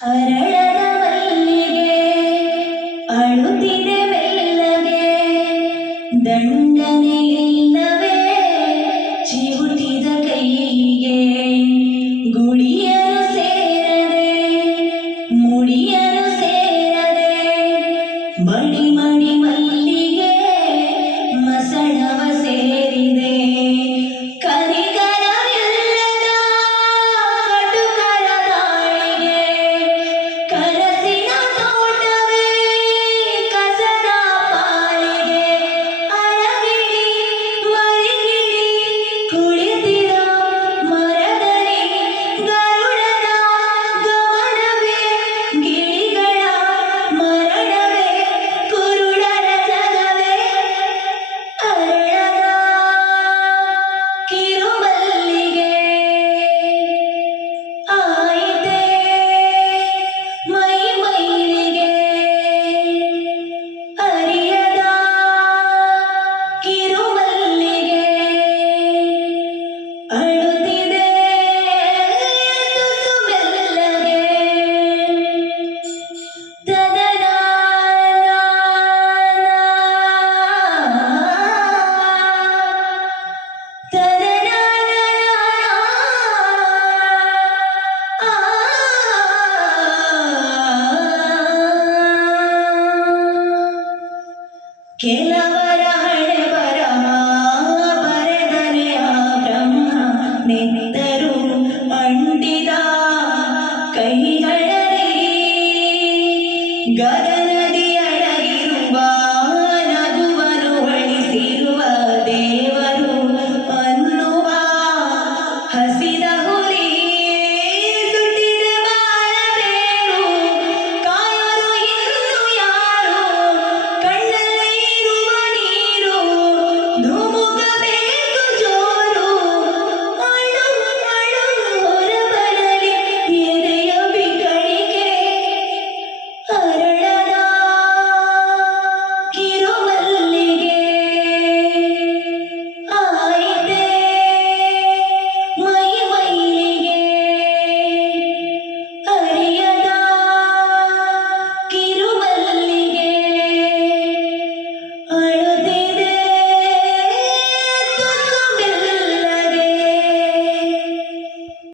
ಅರಳದ ಮಲ್ಲಿಗೆ ಅಳುತ್ತಿದೆ ಮೆಲ್ಲಗೆ, ದಂಡನೆ ಇಲ್ಲವೇ ಚಿವುಟಿದ ಕೈಗೆ, ಗುಳಿಯರು ಸೇರದೆ ಮುಡಿಯರು ಸೇರದೆ, ಮಡಿ ಮಡಿ ಮಲ್ಲಿಗೆ ಮಸಣವ ಸೇರಿದೆ. ಕನಿಕರವಿಲ್ಲದ ಕಟುಕರ ದಾಳಿಗೆ, ಕನಸಿನ ತೋಟವೇ ಕಸದ ಪಾಲಿಗೆ, ಅರಗಿಳಿ ಮರಿಗಿಳಿ ಕುಳಿತಿರೋ ಮರದಲ್ಲಿ, ಗರುಡನ ಗಮನವೇ ಗಿಳಿಗಳ ಮರಣವೇ, ಕುರುಡರ ಜಗವೇ ಅರಳದ ಕಿರುಮಲ್ಲಿಗೆ. ಆಯಿತೆ ಮೈ ಮೈಲಿಗೆ ಅರಿಯದ ಕಿರುಮಲ್ಲಿಗೆ, ಅಳುತ್ತಿದೆ ತುಸು ಮೆಲ್ಲಗೆ. ಕೆಲವರ ಹಣೆ ಬರಹ ಬರೆದನೆ ಆ ಬ್ರಹ್ಮ, ನೆತ್ತರು ಅಂಟಿದ ಕೈಗಳಲ್ಲಿ ಗದ